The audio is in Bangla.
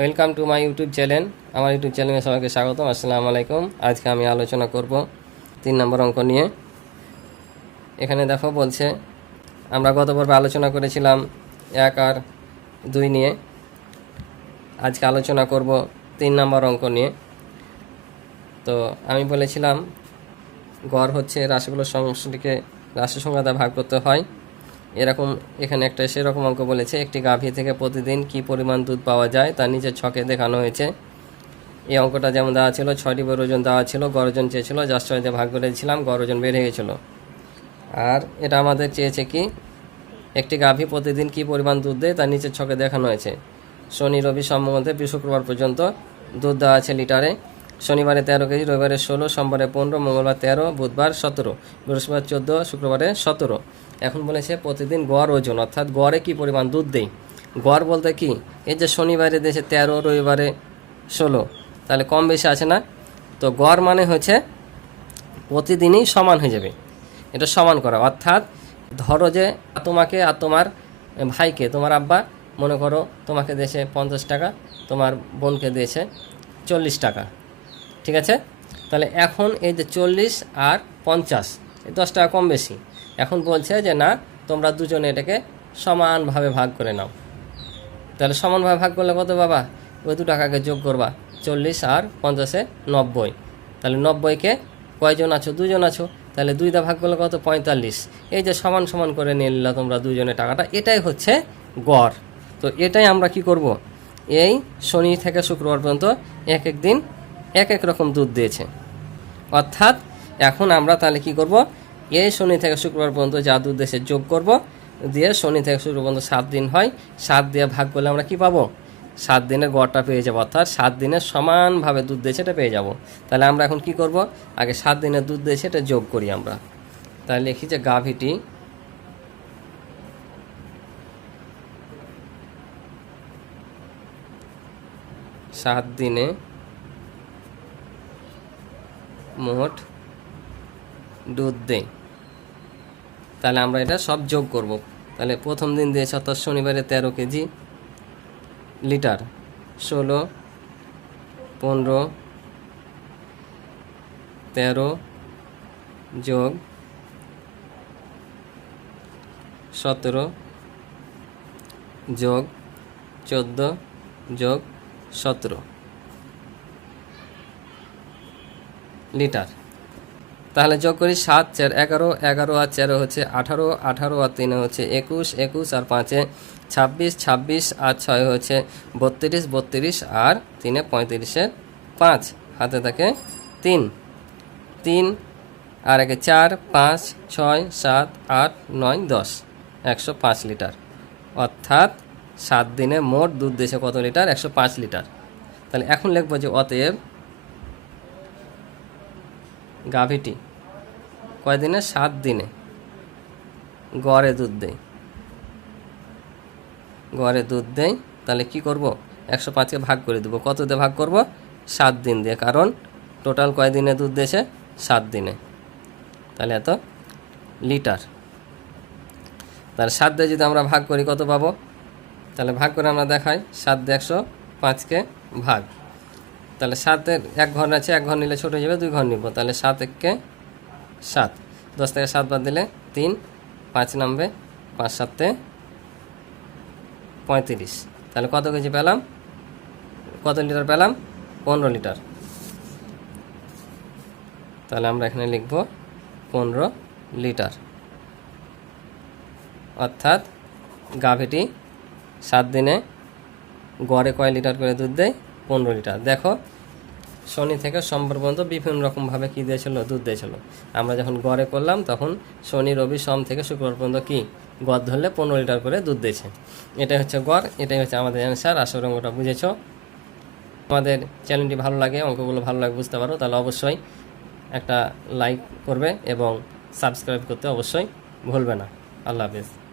Welcome to my YouTube channel আমার ইউটিউব চ্যানেলে সবাইকে স্বাগতম। আসসালামু আলাইকুম। আজকে আমি আলোচনা করব তিন নম্বর অঙ্ক নিয়ে। এখানে দেখো বলছে, আমরা গত পর্বে আলোচনা করেছিলাম এক আর দুই নিয়ে। আজকে আলোচনা করব তিন নম্বর অঙ্ক নিয়ে। তো আমি বলেছিলাম, গড় হচ্ছে রাশিগুলোর সমষ্টিকে রাশি সংখ্যা ভাগ করতে হয়। এরকম এখানে একটা সেরকম অঙ্ক বলেছে, একটি গাভী থেকে প্রতিদিন কি পরিমাণ দুধ পাওয়া যায় তা নিচে ছকে দেখানো হয়েছে। এই অঙ্কটা যেমন দেওয়া ছিল, ছয়টি বই ওজন দেওয়া ছিল, গড় ওজন চেয়েছিল যার দিয়ে ভাগ করেছিলাম গড় ওজন বেড়ে গেছিল। আর এটা আমাদের চেয়েছে কি, একটি গাভী প্রতিদিন কি পরিমাণ দুধ দেয় তার নিচের ছকে দেখানো হয়েছে। শনি, রবি মধ্যে শুক্রবার পর্যন্ত দুধ দেওয়া আছে লিটারে। শনিবারে তেরো কেজি, রবিবারে ষোলো, সোমবারে পনেরো, মঙ্গলবার তেরো, বুধবার সতেরো, বৃহস্পতিবার চোদ্দ, শুক্রবারে সতেরো। এখন বলেছে প্রতিদিন গড় ওজন, অর্থাৎ গড়ে কি পরিমাণ দুধ দেয় গড় বলতে কি? এই যে শনিবারে দেশে তেরো, রবিবারে ষোলো, তাহলে কম বেশি আছে না? তো গড় মানে হচ্ছে প্রতিদিনই সমান হয়ে যাবে। এটা সমান করা, অর্থাৎ ধরো যে তোমাকে আর তোমার ভাইকে, তোমার আব্বা, মনে করো তোমাকে দিয়েছে পঞ্চাশ টাকা, তোমার বোনকে দিয়েছে চল্লিশ টাকা। ঠিক আছে? তাহলে এখন এই যে চল্লিশ আর পঞ্চাশ, এই দশ টাকা কম বেশি। এখন বলছে যে, না, তোমরা দুজনে এটাকে সমানভাবে ভাগ করে নাও। তাহলে সমানভাবে ভাগ করলে কত বাবা ওই দু টাকাকে যোগ করবা, চল্লিশ আর পঞ্চাশে নব্বই। তাহলে নব্বইকে কয়জন আছো? দুজন আছো। তাহলে দুইটা ভাগ করলে কত? পঁয়তাল্লিশ। এই যে সমান সমান করে নিয়ে নিলা তোমরা দুজনে টাকাটা, এটাই হচ্ছে গড়। তো এটাই আমরা কি করব? এই শনি থেকে শুক্রবার পর্যন্ত এক এক দিন এক এক রকম দুধ দিয়েছে। অর্থাৎ এখন আমরা তাহলে কি করব? এই শনি থেকে শুক্রবার পর্যন্ত যা দুধ দেশে যোগ করব, দিয়ে শনি থেকে শুক্রবার পর্যন্ত সাত দিন হয়। সাত দিয়ে ভাগ করলে আমরা কি পাবো? সাত দিনের গড়টা পেয়ে যাব, অর্থাৎ সাত দিনের সমানভাবে দুধ দিয়েছে এটা পেয়ে যাব। তাহলে আমরা এখন কি করব? আগে সাত দিনের দুধ দিয়েছে এটা যোগ করি আমরা। তাহলে লিখি যে গাভীটি সাত দিনে মোট দুধ দেয় তাহলে আমরা এটা সব যোগ করব। তাহলে প্রথম দিন দিয়েছে অর্থাৎ শনিবারে তেরো কেজি লিটার, ষোলো, পনেরো, তেরো যোগ সতেরো যোগ চোদ্দ যোগ সতেরো। লিটার। তাহলে যোগ করি সাত, চার, এগারো এগারো আর চারো হচ্ছে আঠারো আঠারো আর তিনে হচ্ছে একুশ একুশ আর পাঁচে ছাব্বিশ ছাব্বিশ আর ছয় হচ্ছে বত্রিশ বত্রিশ আর তিনে পঁয়ত্রিশের পাঁচ। হাতে থাকে তিন। তিন আর একে চার, পাঁচ, ছয়, সাত, আট, নয়, দশ। একশো পাঁচ লিটার। অর্থাৎ সাত দিনে মোট দুধ দিয়েছে কত লিটার? একশো পাঁচ লিটার। তাহলে এখন লিখব যে অতএব গাভীটি। কয়দিনে? সাত দিনে। গড়ে দুধ দেয় গড়ে দুধ দেয় তাহলে কি করব? একশো পাঁচকে ভাগ করে দেবো। কত দিয়ে ভাগ করব? সাত দিন দিয়ে। কারণ টোটাল কয় দিনে দুধ দিয়েছে সাত দিনে। তাহলে এত লিটার। তাহলে সাত দিয়ে যদি আমরা ভাগ করি, কত পাবো? তাহলে ভাগ করে আমরা দেখাই, সাত দিয়ে একশো পাঁচকে ভাগ। তাহলে সাতের, এক ঘর আছে, এক ঘর নিলে ছোটো হয়ে যাবে, দুই ঘর নিব। তাহলে সাত এককে সাত। দশ থেকে সাত বাদ দিলে তিন, পাঁচ নামবে, পাঁচ সাতে পঁয়ত্রিশ। তাহলে কত কেজি পেলাম? কত লিটার পেলাম? পনেরো লিটার। তাহলে আমরা এখানে লিখব পনেরো লিটার। অর্থাৎ গাভীটি সাত দিনে গড়ে কয় লিটার করে দুধ দেয়? পনেরো লিটার। দেখো, শনি থেকে সোমবার পর্যন্ত বিভিন্ন রকমভাবে কী দিয়েছিল? দুধ দিয়েছিল। আমরা যখন গড়ে করলাম, তখন শনি, রবি, সোম থেকে শুক্রবার পর্যন্ত কি গড় ধরলে পনেরো লিটার করে দুধ দিয়েছে। এটাই হচ্ছে গড়, এটাই হচ্ছে আমাদের অ্যান্সার আশা করি অঙ্কটা বুঝেছ। আমাদের চ্যানেলটি ভালো লাগে, অঙ্কগুলো ভালো লাগে, বুঝতে পারো, তাহলে অবশ্যই একটা লাইক করবে এবং সাবস্ক্রাইব করতে অবশ্যই ভুলবে না। আল্লাহ হাফিজ।